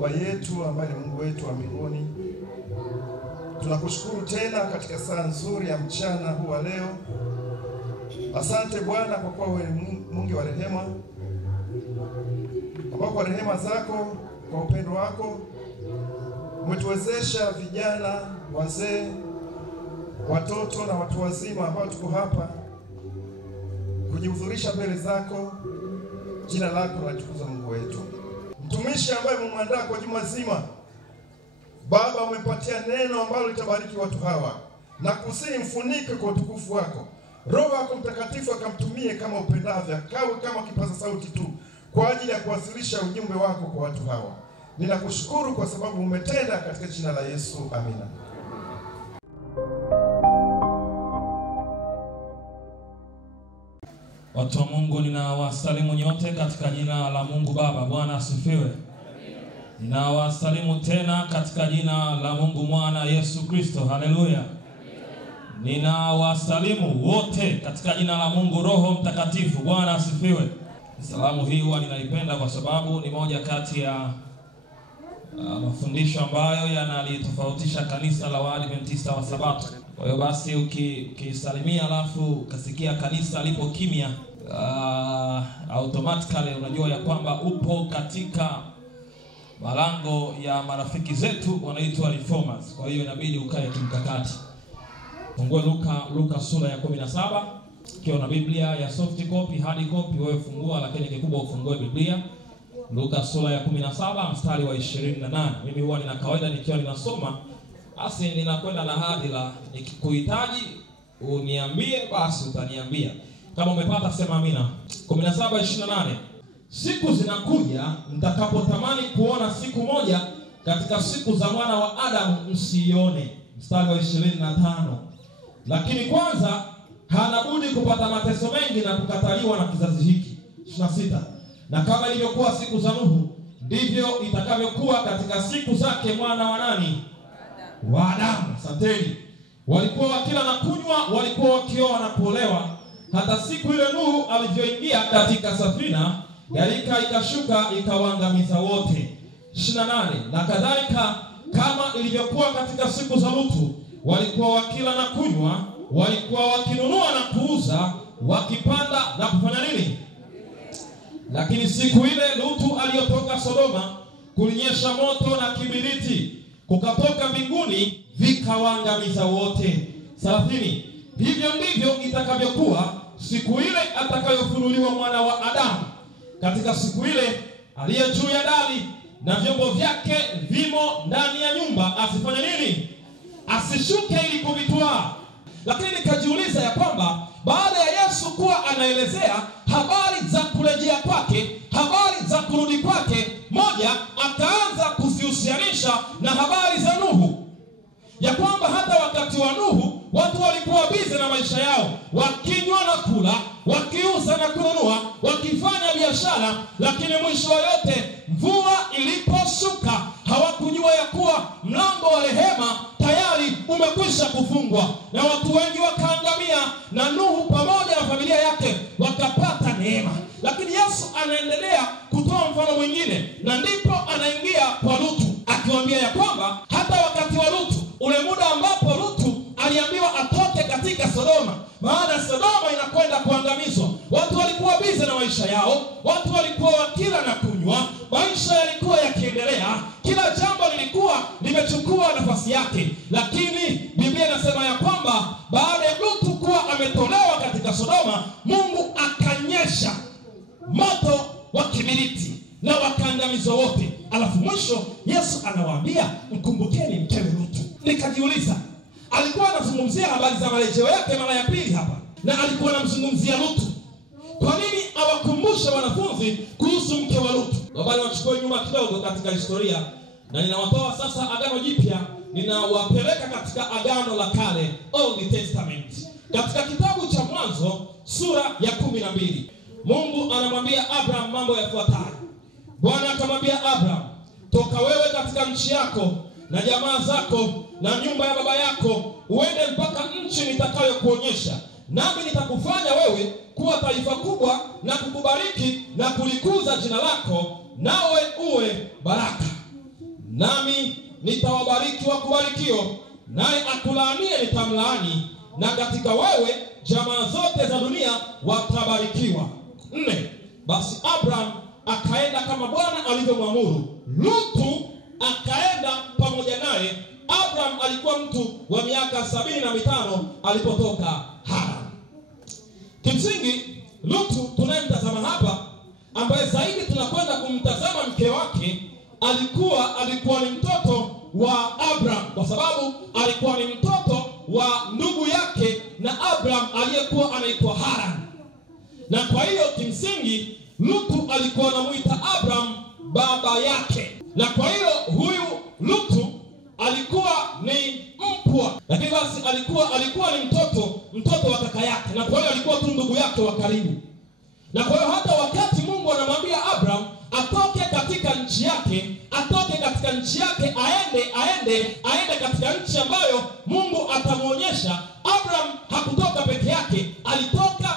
Baba yetu ambaye ni Mungu wetu wa mbinguni, tunakushukuru tena katika saa nzuri ya mchana huu wa leo. Asante Bwana kwa kuwa wewe ni Mungu wa rehema, ambao kwa rehema zako, kwa upendo wako umetuwezesha vijana, wazee, watoto na watu wazima ambao tuko hapa kujihudhurisha mbele zako. Jina lako litukuzwe Mungu wetu. Mtumishi ambaye umemwandaa kwa juma zima, Baba umepatia neno ambalo litabariki watu hawa, na kusihi mfunike kwa utukufu wako. Roho yako Mtakatifu akamtumie kama upendavyo, kawe kama kipaza sauti tu kwa ajili ya kuwasilisha ujumbe wako kwa watu hawa. Ninakushukuru kwa sababu umetenda, katika jina la Yesu, amina. Watu wa Mungu, ninawasalimu nyote katika jina la Mungu Baba. Bwana asifiwe. Ninawasalimu tena katika jina la Mungu Mwana Yesu Kristo. Haleluya. Ninawasalimu wote katika jina la Mungu Roho Mtakatifu. Bwana asifiwe. Salamu hii huwa ninaipenda kwa sababu ni moja kati ya mafundisho ambayo yanalitofautisha kanisa la Waadventista wa Sabato. Kwa hiyo basi ukisalimia alafu ukasikia kanisa lipo kimya, automatically unajua ya kwamba upo katika malango ya marafiki zetu wanaitwa reformers. Kwa hiyo inabidi ukae kimkakati. Fungue Luka sura ya 17. Ukiwa na Biblia ya soft copy, hard copy, wewe fungua, lakini kikubwa ufungue Biblia. Luka sura ya 17 mstari wa 28. Mimi huwa nina kawaida nikiwa ninasoma, basi ninakwenda na hadhira, nikikuhitaji uniambie basi utaniambia. Kama umepata sema amina. 17:28. Siku zinakuja mtakapotamani kuona siku moja katika siku za mwana wa Adamu, msione. Mstari wa 25. Lakini kwanza hana budi kupata mateso mengi na kukataliwa na kizazi hiki. 26. Na kama ilivyokuwa siku za Nuhu, ndivyo itakavyokuwa katika siku zake mwana wa nani? Wa Adamu. Asanteni. Walikuwa wakila na kunywa, walikuwa wakioa na kuolewa, hata siku ile Nuhu alivyoingia katika safina, gharika ikashuka ikawaangamiza wote. 28. Na kadhalika kama ilivyokuwa katika siku za Lutu, walikuwa wakila na kunywa, walikuwa wakinunua na kuuza, wakipanda na kufanya nini? Lakini siku ile Lutu aliyotoka Sodoma, kulinyesha moto na kibiriti kukatoka mbinguni, vikawaangamiza wote. 30. Hivyo ndivyo itakavyokuwa siku ile atakayofunuliwa mwana wa Adamu. Katika siku ile aliye juu ya dari na vyombo vyake vimo ndani ya nyumba, asifanye nini? Asishuke ili kuvitwaa. Lakini nikajiuliza ya kwamba baada ya Yesu kuwa anaelezea habari za kurejea kwake, habari za kurudi kwake, moja akaanza kuzihusianisha na habari za Nuhu, ya kwamba hata wakati wa Nuhu watu walikuwa bize na maisha yao, wakinywa na kula, wakiuza na kununua, wakifanya biashara. Lakini mwisho wa yote, mvua iliposhuka, hawakujua ya kuwa mlango wa rehema tayari umekwisha kufungwa, na watu wengi wakaangamia, na Nuhu pamoja na familia yake wakapata neema. Lakini Yesu anaendelea kutoa mfano mwingine, na ndipo anaingia kwa Lutu, akiwaambia ya kwamba hata wakati wa Lutu, ule muda ambapo Lutu aliambiwa atoke katika Sodoma, maana Sodoma inakwenda kuangamizwa, watu walikuwa bize na maisha yao, watu walikuwa wakila na kunywa, maisha yalikuwa yakiendelea, kila jambo lilikuwa limechukua nafasi yake. Lakini Biblia inasema ya kwamba baada ya Lutu kuwa ametolewa katika Sodoma, Mungu akanyesha moto wa kibiriti na wakaangamizwa wote. Alafu mwisho Yesu anawaambia, mkumbukeni mkewe Lutu. Nikajiuliza, alikuwa anazungumzia habari za marejeo yake mara ya pili hapa, na alikuwa anamzungumzia Lutu. Kwa nini awakumbushe wanafunzi kuhusu mke wa Lutu? Baba, niwachukue nyuma kidogo katika historia, na ninawatoa sasa Agano Jipya, ninawapeleka katika Agano la Kale, Old Testament. Katika kitabu cha Mwanzo sura ya 12, Mungu anamwambia Abraham mambo yafuatayo. Bwana akamwambia Abraham, toka wewe katika nchi yako na jamaa zako na nyumba ya baba yako, uende mpaka nchi nitakayokuonyesha, nami nitakufanya wewe kuwa taifa kubwa na kukubariki na kulikuza jina lako, nawe uwe baraka. nami nitawabariki wakubarikio, naye akulaanie nitamlaani, na katika wewe jamaa zote za dunia watabarikiwa. 4. Basi Abraham akaenda kama Bwana alivyomwamuru. Lutu akaenda pamoja naye. Abraham alikuwa mtu wa miaka 75 alipotoka Haran. Kimsingi Lutu tunayemtazama hapa, ambaye zaidi tunakwenda kumtazama mke wake, alikuwa ni mtoto wa Abraham, kwa sababu alikuwa ni mtoto wa ndugu yake na Abraham aliyekuwa anaitwa Haran. Na kwa hiyo kimsingi Lutu alikuwa anamuita Abraham baba yake. Na kwa hiyo huyu Lutu alikuwa ni mpwa, lakini basi alikuwa ni mtoto wa kaka yake, na kwa hiyo alikuwa tu ndugu yake wa karibu. Na kwa hiyo hata wakati Mungu anamwambia Abraham atoke katika nchi yake, aende katika nchi ambayo Mungu atamuonyesha, Abraham hakutoka peke yake, alitoka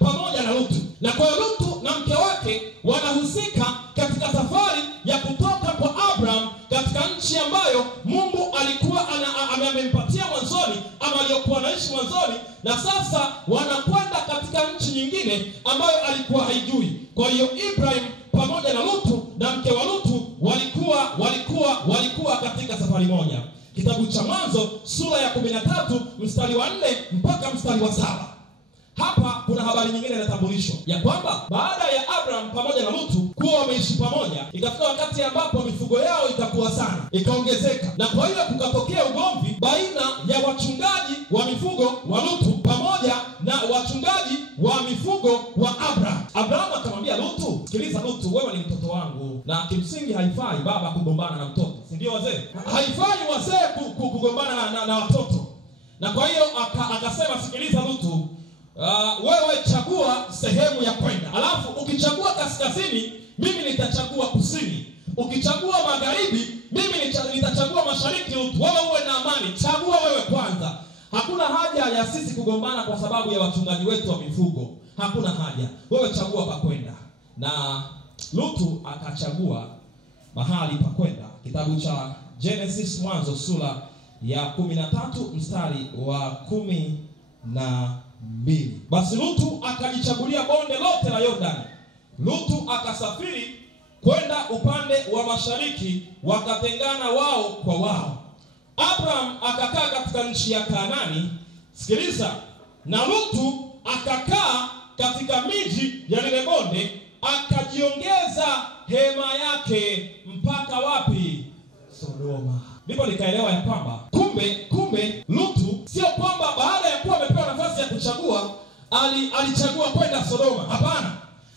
pamoja na Lutu. Na kwa hiyo Lutu na mke wake wanahusika katika safari ya kutoka kwa Abraham katika nchi ambayo Mungu alikuwa amempatia mwanzoni, ama aliyokuwa anaishi mwanzoni, na sasa wanakwenda katika nchi nyingine ambayo alikuwa haijui. Kwa hiyo Ibrahim pamoja na Lutu na mke wa Lutu walikuwa katika safari moja. Kitabu cha Mwanzo sura ya 13 mstari wa 4 mpaka mstari wa 7. Hapa kuna habari nyingine inatambulishwa ya kwamba baada ya Abraham pamoja na Lutu kuwa wameishi pamoja, ikafika wakati ambapo mifugo yao ikakuwa sana, ikaongezeka, na kwa hiyo kukatokea ugomvi baina ya wachungaji wa mifugo wa Lutu pamoja na wachungaji wa mifugo wa Abraham. Abraham akamwambia Lutu, sikiliza Lutu, wewe ni mtoto wangu, na kimsingi haifai baba kugombana na mtoto, si ndio wazee? Haifai wazee kugombana na watoto. Na kwa hiyo akasema, sikiliza Lutu, wewe chagua sehemu ya kwenda. Alafu ukichagua kaskazini, mimi nitachagua kusini. Ukichagua magharibi, mimi nitachagua mashariki. Lutu, wewe uwe na amani. Chagua wewe kwanza. Hakuna haja ya sisi kugombana kwa sababu ya wachungaji wetu wa mifugo. Hakuna haja. Wewe chagua pa kwenda. Na Lutu akachagua mahali pa kwenda. Kitabu cha Genesis, Mwanzo sura ya 13 mstari wa 12. Basi Lutu akajichagulia bonde lote la Yordani. Lutu akasafiri kwenda upande wa mashariki, wakatengana wao kwa wao. Abraham akakaa katika nchi ya Kanaani. Sikiliza, na Lutu akakaa katika miji ya lile bonde, akajiongeza hema yake mpaka wapi? Sodoma. Ndipo nikaelewa ya kwamba kumbe Lutu sio kwamba baada ya kuwa amepewa nafasi ya kuchagua alichagua kwenda Sodoma. Hapana.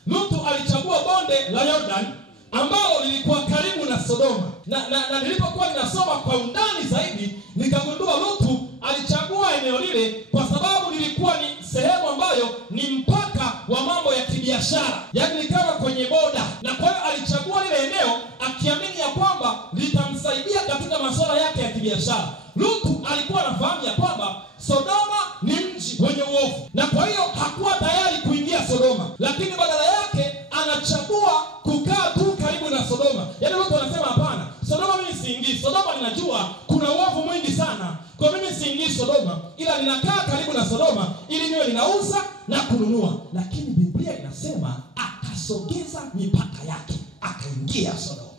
Lutu alichagua bonde la Yordani ambalo lilikuwa karibu na Sodoma. Na nilipokuwa ninasoma kwa undani zaidi, nikagundua Lutu alichagua eneo lile kwa sababu lilikuwa ni sehemu ambayo ni mpaka wa mambo ya kibiashara, yaani ni kama kwenye boda. Na kwa hiyo alichagua lile eneo akiamini ya kwamba litamsaidia katika masuala yake ya kibiashara. Lutu alikuwa anafahamu ya kwamba Sodoma ni mji wenye uovu, na kwa hiyo hakuwa tayari kuingia Sodoma, lakini badala yake anachagua kukaa tu karibu na Sodoma. Yaani Lutu anasema hapana, Sodoma mimi siingii. Sodoma ninajua kuna uovu mwingi sana, kwa mimi siingii Sodoma, ila ninakaa karibu na Sodoma ili niwe ninauza na kununua. Lakini Biblia inasema akasogeza mipaka yake, akaingia Sodoma.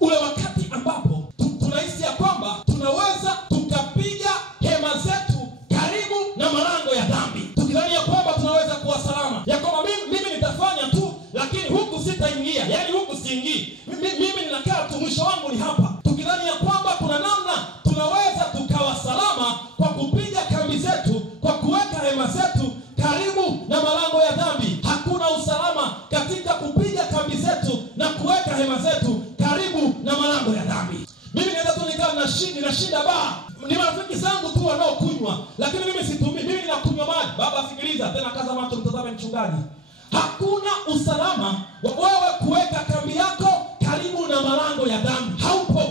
Ule wakati ambapo tunahisi ya kwamba tunaweza tukapiga hema zetu karibu na malango ya dhambi, tukidhani ya kwamba tunaweza kuwa salama, ya kwamba mimi nitafanya tu, lakini huku sitaingia, yaani huku siingii, mimi ninakaa tu, mwisho wangu ni hapa, tukidhani ya kwamba kuna namna tunaweza tukawa salama kwa kupiga kambi zetu, kwa kuweka hema zetu karibu na malango ya dhambi. Hakuna usalama katika kupiga kambi zetu na kuweka hema zetu karibu na malango ya dhambi. Mimi naweza tu nikaa na shida baa, ni marafiki zangu tu wanaokunywa, lakini mimi situmii, mimi ninakunywa maji. Baba sikiliza, tena kaza macho, mtazame mchungaji. Hakuna usalama wa wewe kuweka kambi yako karibu na malango ya dhambi. Haupo.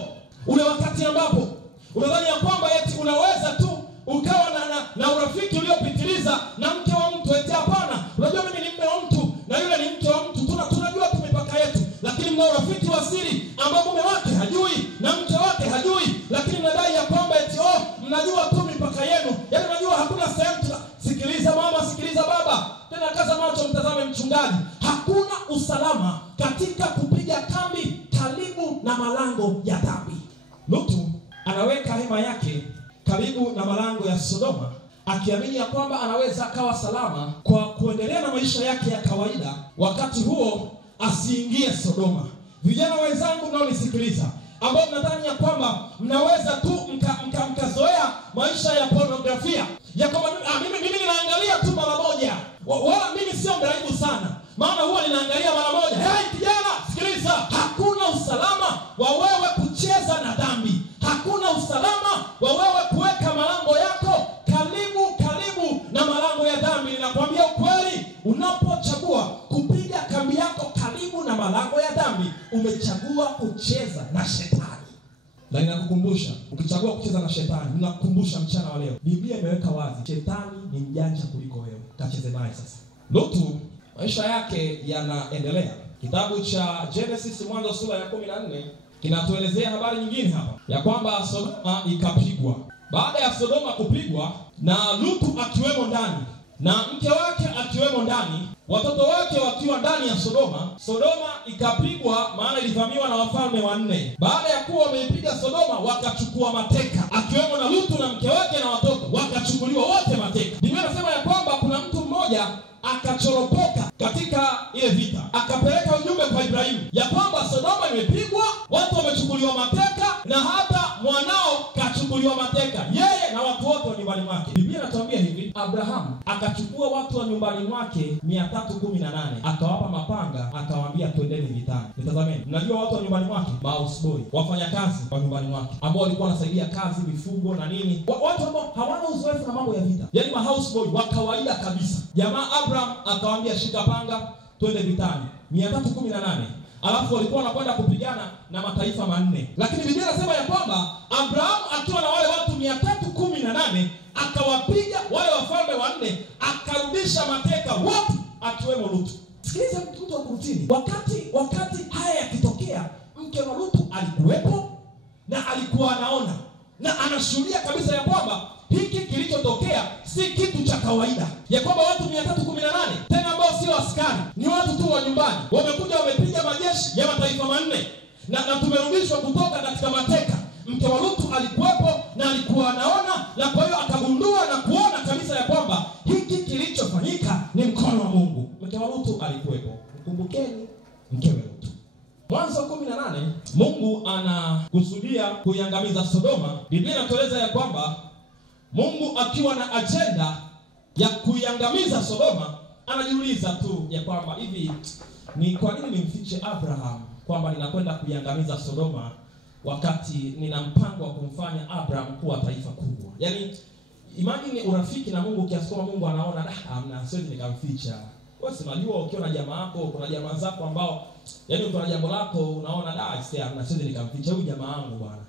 Ule wakati ambapo unadhani ya kwamba eti unaweza tu ukawa na urafiki uliopitiliza na mke wa mtu, eti hapana, unajua mimi ni mume wa mtu na yule ni mke wa mtu, tunajua tumipaka yetu, lakini mna urafiki wa siri ambao mume wake hajui na mchungaji, hakuna usalama katika kupiga kambi karibu na malango ya dhambi. Lutu anaweka hema yake karibu na malango ya Sodoma, akiamini ya kwamba anaweza akawa salama kwa kuendelea na maisha yake ya kawaida, wakati huo asiingie Sodoma. Vijana wenzangu mnaonisikiliza, ambao mnadhani ya kwamba mnaweza tu mkazoea maisha ya pornografia, ya kwamba mimi ninaangalia tu mara moja, wala mimi sio mraibu sana, maana huwa ninaangalia mara moja. Kijana, sikiliza, hakuna usalama wa wewe kucheza na dhambi. Hakuna usalama wa wewe kuweka malango yako karibu na malango ya dhambi. Ninakwambia ukweli, unapochagua kupiga kambi yako karibu na malango ya dhambi, umechagua kucheza na shetani. Na ninakukumbusha, ukichagua kucheza na shetani, ninakukumbusha mchana wa leo, Biblia imeweka wazi, shetani ni mjanja kuliko wewe. Kacheze naye sasa. Lutu maisha yake yanaendelea. Kitabu cha Genesis mwanzo sura ya 14 kinatuelezea habari nyingine hapa, ya kwamba Sodoma ikapigwa. Baada ya Sodoma kupigwa na Lutu akiwemo ndani na mke wake akiwemo ndani, watoto wake wakiwa ndani ya Sodoma, Sodoma ikapigwa, maana ilivamiwa na wafalme wanne. Baada ya kuwa wameipiga Sodoma, wakachukua mateka, akiwemo na Lutu na mke wake na watoto, wakachukuliwa wote mateka. Biblia inasema ya kwamba kuna mtu mmoja akachoropoka katika ile vita, akapeleka ujumbe kwa Ibrahimu ya kwamba Sodoma imepigwa, watu wamechukuliwa mateka, na hata mwanao kachukuliwa mateka, yeye na watu wote wa nyumbani mwake. Biblia inatuambia hivi, Abrahamu akachukua watu wa nyumbani mwake 318, akawapa mapanga, akawaambia twendeni vitani. Nitazameni, mnajua watu wa nyumbani mwake, houseboy, wafanyakazi wa nyumbani mwake, ambao walikuwa wanasaidia kazi, mifugo na nini, watu ambao hawana uzoefu na mambo ya vita, yaani houseboy wa kawaida kabisa. Jamaa Abraham akawaambia, shika panga, twende vitani. 318. Alafu walikuwa wanakwenda kupigana na mataifa manne. Lakini Biblia inasema ya kwamba Abraham akiwa na wale watu 318 akawapiga wale wafalme wanne, akarudisha mateka wote, akiwemo Lutu. Sikiliza mtu wa kurutini. Wakati haya yakitokea, mke wa Lutu alikuwepo na alikuwa anaona na anashuhudia kabisa ya kwamba hiki kilichotokea si kitu cha kawaida, ya kwamba watu 318 tena ambao sio askari, ni watu tu wa nyumbani, wamekuja wamepiga majeshi ya mataifa manne na tumerudishwa kutoka katika mateka. Mke wa Lutu alikuwepo na alikuwa anaona, na kwa hiyo akagundua na kuona kabisa ya kwamba hiki kilichofanyika ni mkono wa Mungu. Mke wa Lutu alikuwepo. Kumbukeni mkewe Lutu. Mwanzo 18, Mungu anakusudia kuiangamiza Sodoma. Biblia inatueleza ya kwamba Mungu akiwa na agenda ya kuiangamiza Sodoma, anajiuliza tu ya kwamba hivi, ni kwa nini nimfiche Abraham kwamba ninakwenda kuiangamiza Sodoma, wakati nina mpango wa kumfanya Abraham kuwa taifa kubwa. Yaani imagine urafiki na Mungu kiasi kwamba Mungu anaona hamna, siwezi nikamficha. Wewe unajua, ukiwa na jamaa yako, kuna jamaa zako ambao yaani ukiwa na jambo lako unaona hamna, siwezi nikamficha huyu jamaa wangu bwana.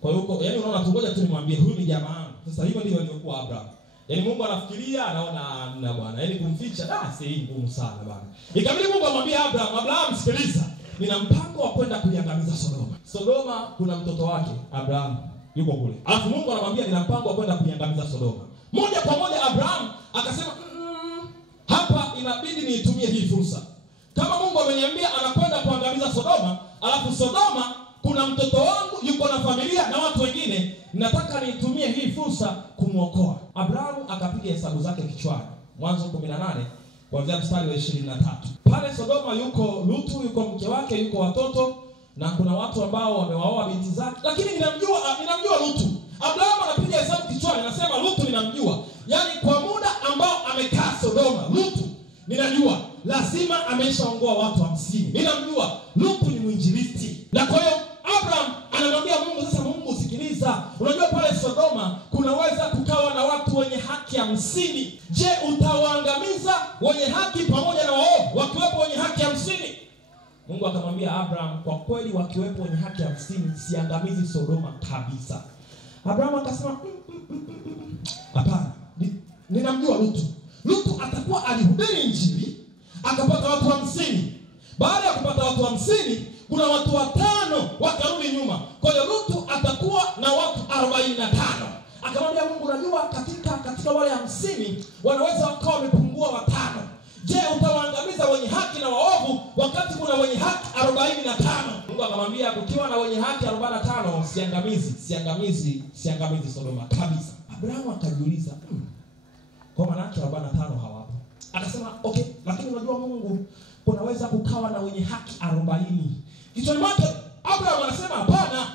Kwa hiyo yaani unaona tu, ngoja tu nimwambie huyu ni jamaa wangu. Sasa hivyo ndivyo ilivyokuwa Abraham. Yaani Mungu anafikiria, anaona hamna bwana, yaani kumficha si ngumu sana bwana. Ikabidi Mungu amwambie Abraham, sikiliza, nina mpango wa kwenda kuiangamiza Sodoma. Sodoma kuna mtoto wake Abraham yuko kule. Alafu Mungu anamwambia nina mpango wa kwenda kuiangamiza Sodoma. Moja kwa moja Abraham akasema, hapa inabidi niitumie hii fursa. Kama Mungu ameniambia anakwenda kuangamiza Sodoma, alafu Sodoma kuna mtoto wangu yuko na familia na watu wengine, nataka niitumie hii fursa kumuokoa. Abraham akapiga hesabu zake kichwani. Mwanzo 18 kuanzia mstari wa 23. Pale Sodoma yuko Lutu, yuko mke wake, yuko watoto, na kuna watu ambao wamewaoa binti zake. Lakini ninamjua Lutu. Abraham anapiga hesabu kichwani, anasema Lutu ninamjua. Yaani kwa muda ambao amekaa Sodoma, Lutu ninajua lazima ameshaongoa watu 50. Ninamjua Lutu ni mwinjilisti. Na kwa hiyo Abraham anamwambia Mungu, sasa Mungu sikiliza, unajua pale Sodoma kunaweza kukawa na watu wenye haki 50. Je, utawaangamiza wenye haki pamoja na waovu, wakiwepo wenye haki 50? Mungu akamwambia Abraham, kwa kweli wakiwepo wenye haki 50 siangamizi Sodoma kabisa. Abraham akasema hapana, ninamjua Lutu. Lutu atakuwa alihubiri injili, akapata watu 50. Baada ya kupata watu 50, kuna watu 5 wakarudi nyuma. Kwa hiyo Lutu atakuwa na watu 45. Akamwambia Mungu, unajua katika wale 50 wanaweza wakawa wamepungua 5. Je, utawaangamiza wenye wakati kuna wenye haki 45. Mungu akamwambia kukiwa na wenye haki 45 siangamizi Sodoma kabisa. Abrahamu akajiuliza, kwa maana yake 45 hawapo. Akasema, okay, lakini unajua Mungu kunaweza kukawa na wenye haki 40. Kichwani mwake Abrahamu anasema, hapana,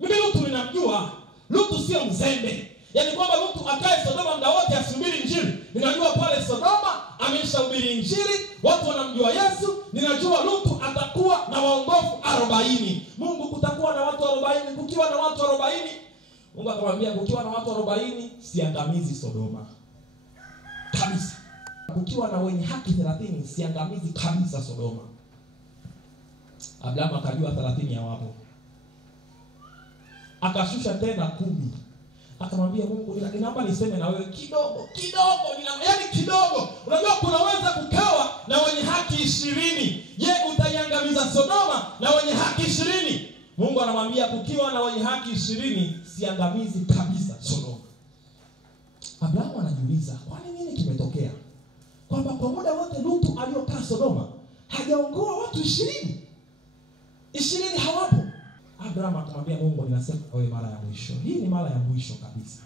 mimi Lutu ninamjua. Lutu sio mzembe. Yaani kwamba Lutu akae Sodoma muda wote asubiri injili. Ninajua pale Sodoma ameshahubiri injili, watu wanamjua Yesu. Ninajua Lutu atakuwa na waongofu 40. Mungu kutakuwa na watu 40, kukiwa na watu 40. Mungu akamwambia kukiwa na watu 40 siangamizi Sodoma kabisa. Kukiwa na wenye haki 30 siangamizi kabisa Sodoma. Abrahamu akajua 30 hawapo. Akashusha tena 10. Akamwambia Mungu, ninaomba niseme na wewe kidogo. Yaani kidogo. Unajua kunaweza kukawa na wenye haki 20. Je, utaiangamiza Sodoma na wenye haki 20? Mungu anamwambia kukiwa na wenye haki 20 siangamizi kabisa Sodoma. Abrahamu anajiuliza, kwani nini kimetokea? Kwamba kwa muda wote Lutu aliokaa Sodoma hajaongoa watu 20. 20 hawapo. Abrahamu akamwambia Mungu, ninasema wewe mara ya mwisho. Hii ni mara ya mwisho kabisa.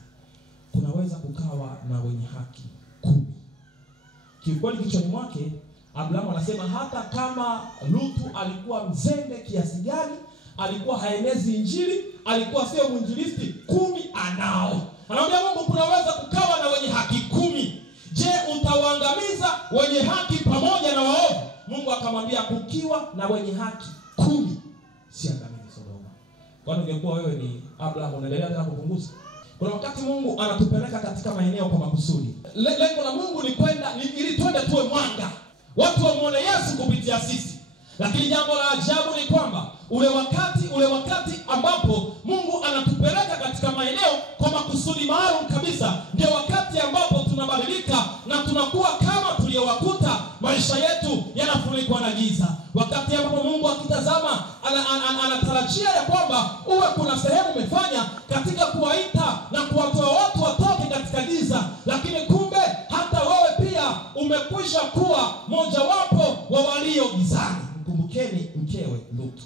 Kunaweza kukawa na wenye haki 10. Kiukweli kichwani mwake Abrahamu anasema hata kama Lutu alikuwa mzembe kiasi gani, alikuwa haenezi injili, alikuwa sio mwinjilisti, 10 anao. Anamwambia Mungu, kunaweza kukawa na wenye haki 10. Je, utawaangamiza wenye haki pamoja na waovu? Mungu akamwambia kukiwa na wenye haki 10 siangamizi Sodoma. Kwani ungekuwa wewe ni Abrahamu unaendelea tena kupunguza? Kuna wakati Mungu anatupeleka katika maeneo kwa makusudi. Lengo la Mungu ni kwenda ili twende tuwe mwanga. Watu wamuone Yesu kupitia sisi. Lakini jambo la ajabu ni kwamba ule wakati ambapo Mungu anatupeleka katika maeneo kwa makusudi maalum kabisa, ndio wakati ambapo tunabadilika na tunakuwa kama tuliowakuta maisha yetu yanafunikwa na giza. Wakati ambapo Mungu akitazama anatarajia ya kwamba uwe kuna sehemu umefanya katika kuwaita na kuwatoa watu watoke katika giza, lakini kumbe hata wewe pia umekwisha kuwa mojawapo wa walio gizani. Kumbukeni mkewe Lutu.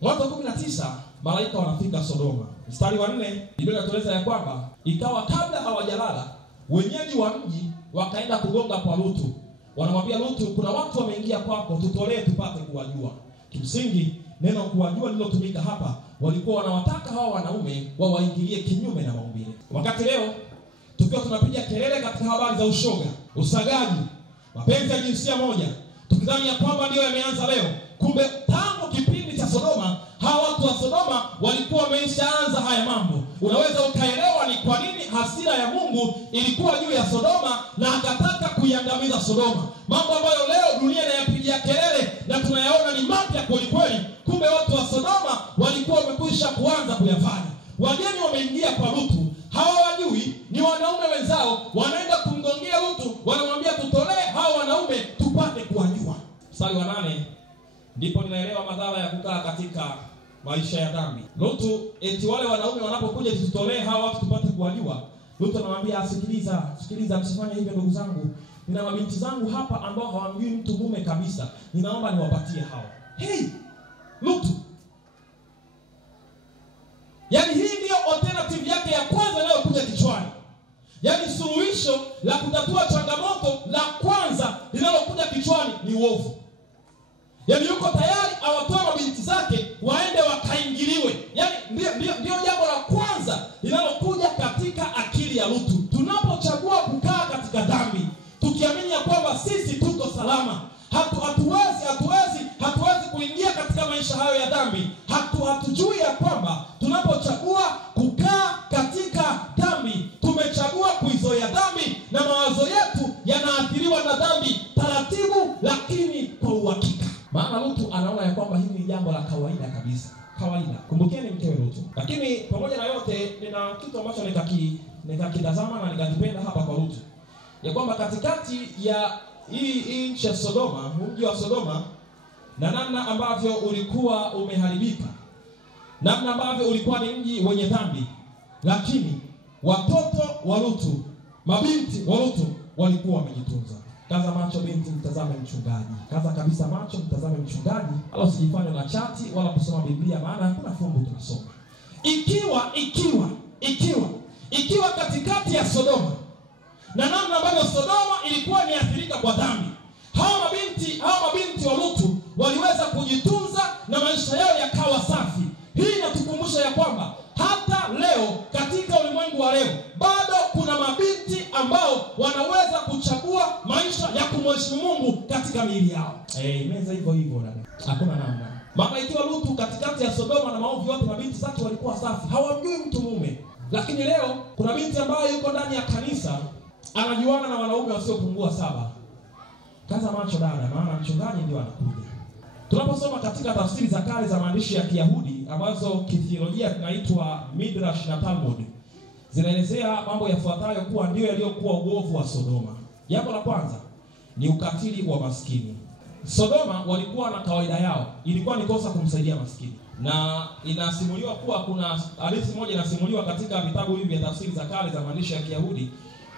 Mwanzo 19 malaika wanafika Sodoma. Mstari wa 4 Biblia inatueleza ya kwamba ikawa kabla hawajalala wenyeji wa mji wakaenda kugonga kwa Lutu. Wanamwambia Lutu, kuna watu wameingia kwako, tutolee tupate kuwajua. Kimsingi neno kuwajua lilotumika hapa, walikuwa wanawataka hawa wanaume wawaingilie kinyume na maumbile. Wakati leo tukiwa tunapiga kelele katika habari za ushoga, usagaji, mapenzi ya jinsia moja, tukidhani ya kwamba ndio yameanza leo, kumbe tangu kipindi cha Sodoma hawa watu wa Sodoma walikuwa wameshaanza haya mambo. Unaweza ukaelewa ni kwa nini hasira ya Mungu ilikuwa juu ya Sodoma na akataka kuiangamiza Sodoma. Mambo ambayo leo dunia inayapigia kelele na tunayaona ni mapya kweli kweli, kumbe watu wa Sodoma walikuwa wamekwisha kuanza kuyafanya. Wageni wameingia kwa Lutu, hawajui ni wanaume wenzao, wanaenda kumgongea Lutu, wanamwambia tutolee hawa wanaume tupate kuwajua. Mstari wa 8 ndipo ninaelewa madhara ya kukaa katika maisha ya dhambi. Lutu eti wale wanaume wanapokuja tutolee hawa watu tupate kuwajua, Lutu anamwambia sikiliza msifanye hivyo ndugu zangu. Nina mabinti zangu hapa ambao hawamjui mtu mume kabisa. Ninaomba niwapatie hao. Hey! Lutu. Yaani hii ndio alternative yake ya kwanza inayokuja kichwani. Yaani suluhisho la kutatua changamoto la kwanza linalokuja kichwani ni uovu. Yaani yuko tayari awatoe mabinti zake waende wakaingiliwe. Yaani ndio jambo la kwanza linalokuja katika akili ya Lutu. Tunapochagua kukaa katika dhambi, tukiamini ya kwamba sisi tuko salama, hatuwezi kuingia katika maisha hayo ya dhambi. Hatujui ya kwamba tunapochagua kukaa katika dhambi, tumechagua kuizoea dhambi na mawazo yetu yanaathiriwa na dhambi taratibu lakini kwa uhakika. Maana Lutu anaona ya kwamba hili ni jambo la kawaida kabisa. Kawaida. Kumbukeni mkewe Lutu. Lakini pamoja na yote nina kitu ambacho nikakitazama na nikakipenda hapa kwa Lutu. Ya kwamba katikati ya hii nchi ya Sodoma, mji wa Sodoma, na namna ambavyo ulikuwa umeharibika, namna ambavyo ulikuwa ni mji wenye dhambi, lakini watoto wa Lutu, mabinti wa Lutu walikuwa wamejitunza. Kaza macho binti, mtazame mchungaji. Kaza kabisa macho, mtazame mchungaji. Wala usijifanye na chati wala kusoma Biblia, maana hakuna fungu tunasoma. Ikiwa katikati ya Sodoma na namna ambavyo Sodoma ilikuwa imeathirika kwa dhambi, hawa mabinti wa Lutu waliweza kujitunza na maisha yao yakawa safi. Hii inatukumbusha ya kwamba hata leo katika ulimwengu wa leo bado kuna mabinti ambao wanaweza kuchagua maisha ya kumheshimu Mungu katika miili yao. Imeza hivyo dada. Hakuna namna. Maana ikiwa Lutu katikati ya Sodoma na maovu yote, mabinti zake walikuwa safi, hawamjui mtu mume. Lakini leo kuna binti ambaye yuko ndani ya kanisa anajuana na wanaume wasiopungua 7. Kaza macho dada, maana mchungaji ndio anakuja. Tunaposoma katika tafsiri za kale za maandishi ya Kiyahudi ambazo kithiolojia zinaitwa Midrash na Talmud, zinaelezea mambo yafuatayo kuwa ndio yaliyokuwa uovu wa Sodoma. Jambo la kwanza ni ukatili wa maskini. Sodoma walikuwa na kawaida yao, ilikuwa ni kosa kumsaidia maskini. Na inasimuliwa kuwa kuna hadithi moja inasimuliwa katika vitabu hivi vya tafsiri za kale za maandishi ya Kiyahudi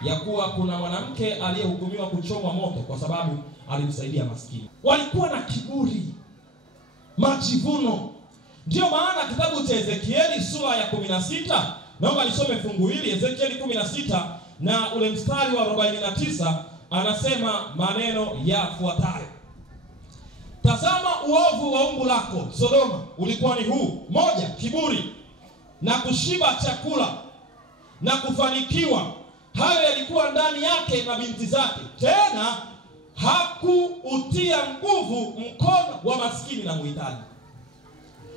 ya kuwa kuna mwanamke aliyehukumiwa kuchomwa moto kwa sababu alimsaidia maskini. Walikuwa na kiburi, majivuno. Ndio maana kitabu cha Ezekieli sura ya 16, naomba nisome fungu hili, Ezekieli 16 na ule mstari wa 49, anasema maneno yafuatayo. Tazama uovu wa umbu lako Sodoma ulikuwa ni huu: 1, kiburi na kushiba chakula na kufanikiwa. Hayo yalikuwa ndani yake na binti zake, tena hakuutia nguvu mkono wa maskini na muhitaji.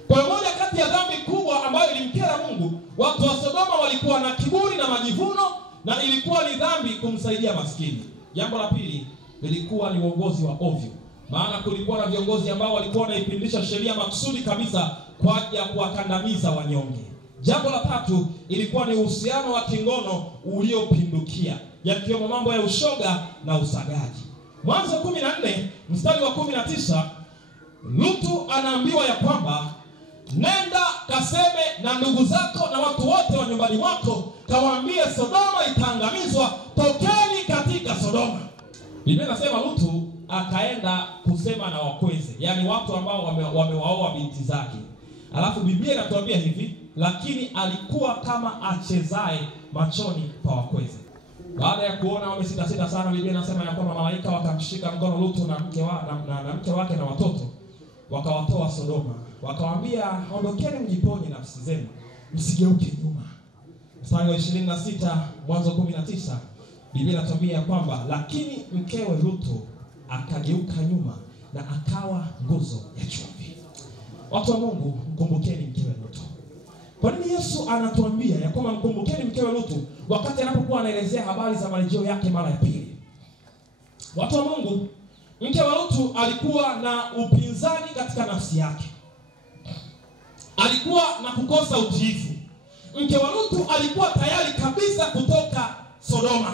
Kwa moja kati ya dhambi kubwa ambayo ilimkera Mungu, watu wa Sodoma walikuwa na kiburi na majivuno, na ilikuwa ni dhambi kumsaidia maskini. Jambo la pili lilikuwa ni uongozi wa ovyo. Maana kulikuwa na viongozi ambao walikuwa wanaipindisha sheria maksudi kabisa kwa ajili ya kuwakandamiza wanyonge. Jambo la tatu ilikuwa ni uhusiano wa kingono uliopindukia, yakiwemo mambo ya ushoga na usagaji. Mwanzo 14 mstari wa 19, Lutu anaambiwa ya kwamba nenda kaseme na ndugu zako na watu wote wa nyumbani mwako, kawaambie Sodoma itaangamizwa, tokeni katika Sodoma. Biblia inasema Lutu akaenda kusema na wakweze, yani watu ambao wamewaoa binti zake. Alafu Biblia inatuambia hivi, lakini alikuwa kama achezae machoni pa wakweze. Baada ya kuona wamesita sana, Biblia inasema ya kwamba malaika wakamshika mkono Lutu na mke wake na watoto, wakawatoa Sodoma. Wakawaambia, ondokeni mjiponye nafsi zenu, msigeuke nyuma. Mstari wa 26 Mwanzo 19, Biblia inatuambia ya kwamba lakini mkewe Lutu akageuka nyuma na akawa nguzo ya chumvi. Watu wa Mungu, mkumbukeni mkewe Lutu. Kwa nini Yesu anatuambia ya kwamba mkumbukeni mkewe Lutu wakati anapokuwa anaelezea habari za marejeo yake mara ya pili? Watu wa Mungu, mke wa Lutu alikuwa na upinzani katika nafsi yake. Alikuwa na kukosa utiifu. Mke wa Lutu alikuwa tayari kabisa kutoka Sodoma.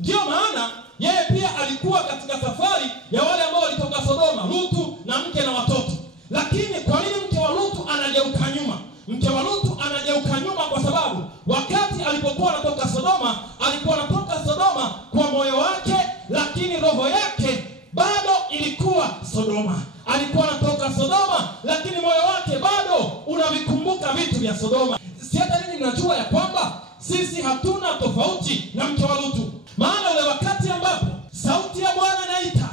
Ndio maana yeye pia alikuwa katika safari ya wale ambao walitoka Sodoma, Lutu na mke na watoto. Lakini kwa nini mke wa Lutu anageuka nyuma? Mke wa Lutu anageuka nyuma kwa sababu wakati alipokuwa anatoka Sodoma, alikuwa anatoka Sodoma kwa moyo wake, lakini roho yake bado ilikuwa Sodoma. Alikuwa anatoka Sodoma, lakini moyo wake bado unavikumbuka vitu vya Sodoma. Si hata nini mnajua ya kwamba sisi hatuna tofauti na mke wa Lutu. Maana ule wakati ambapo sauti ya Bwana inaita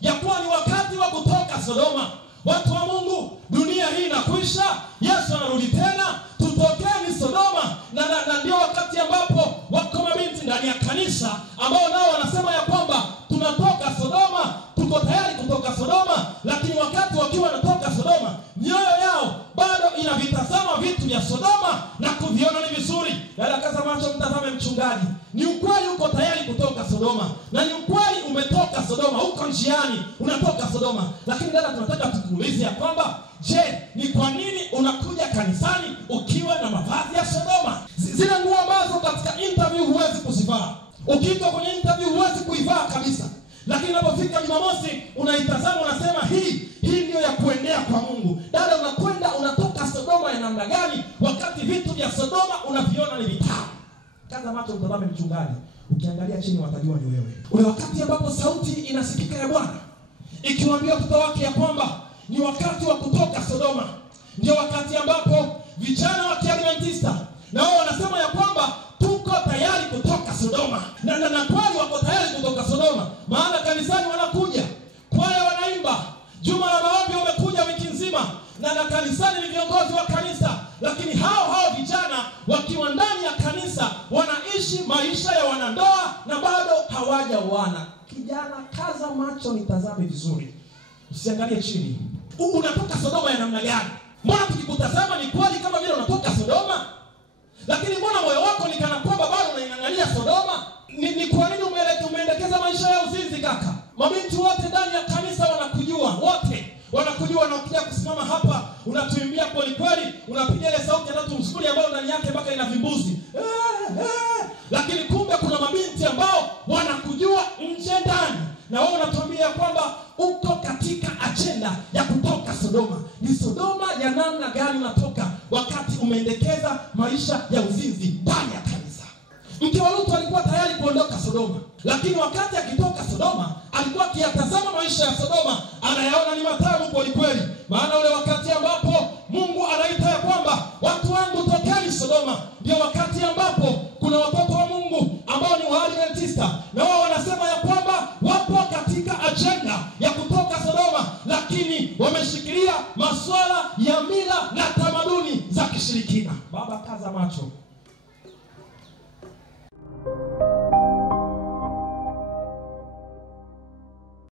ya kuwa ni wakati wa kutoka Sodoma, watu wa Mungu, dunia hii inakwisha, Yesu anarudi tena, tutokeni Sodoma. Na ndio wakati ambapo wako mabinti ndani ya kanisa ambao nao wanasema ya kwamba tunatoka Sodoma, tuko tayari kutoka Sodoma, lakini wakati wakiwa wanatoka Sodoma, mioyo yao bado inavitazama vitu vya Sodoma na kuviona ni vizuri. Dada, kaza macho, mtazame mchungaji. Ni ukweli uko tayari kutoka Sodoma, na ni ukweli umetoka Sodoma, uko njiani unatoka Sodoma. Lakini dada, tunataka tukuulize ya kwamba je, ni kwa nini unakuja kanisani ukiwa na mavazi ya Sodoma? Zile nguo ambazo katika interview huwezi kuzivaa. Ukiitwa kwenye interview huwezi kuivaa kabisa. Lakini unapofika Jumamosi unaitazama, unasema hii ndio ya kuendea kwa Mungu. Dada, unakwenda unatoka Sodoma ya namna gani wakati vitu vya Sodoma unaviona ni vitamu? Kaza macho, mtazame mchungaji. Ukiangalia chini watajua ni wewe. Ule wakati ambapo sauti inasikika ya Bwana ikiwaambia watoto wake ya kwamba ni wakati wa kutoka Sodoma, ndio wakati ambapo vijana wa Kiadventista na wao wanasema ya kwamba tuko tayari kutoka Sodoma. Na kweli wako tayari kutoka Sodoma, maana kanisani wanakuja, kwaya wanaimba, juma la maombi wamekuja wiki nzima, na kanisani ni viongozi wa kanisa, lakini hao vijana wakiwa ndani ya kanisa wanaishi maisha ya wanandoa na bado hawajaoana. Kijana, kaza macho nitazame vizuri, usiangalie chini. Unatoka Sodoma ya namna gani? Mbona tukikutazama ni kweli kama vile unatoka Sodoma, lakini mbona moyo wako ni kana kwamba bado unaing'ang'ania Sodoma? Ni kwa nini umeendekeza maisha ya uzinzi kaka? Mabinti wote ndani ya kanisa wanakujua, wote wanakujua, na ukija kusimama hapa unatuimbia kweli kweli, unapiga ile sauti ya tatu msukuli ambayo ndani yake mpaka ina vimbuzi. Lakini kumbe kuna mabinti ambao wanakujua nje ndani, na wewe unatuambia kwamba uko katika agenda ya kutoka Sodoma. Ni Sodoma ya namna gani unatoka wakati umeendekeza maisha ya uzinzi ndani ya kanisa? Mke wa Lutu alikuwa tayari kuondoka Sodoma, lakini wakati akitoka Sodoma alikuwa akiyatazama maisha ya Sodoma, anayaona ni matamu kweli kweli. Maana ule wakati ambapo Mungu anaita ya kwamba watu wangu tokeni Sodoma, ndio wakati ambapo kuna watoto wa Mungu ambao ni Waadventista, na wao wanasema ya kwamba wapo katika agenda ya kutoka Sodoma, lakini wameshikilia masuala ya mila na tamaduni za kishirikina. Baba, kaza macho.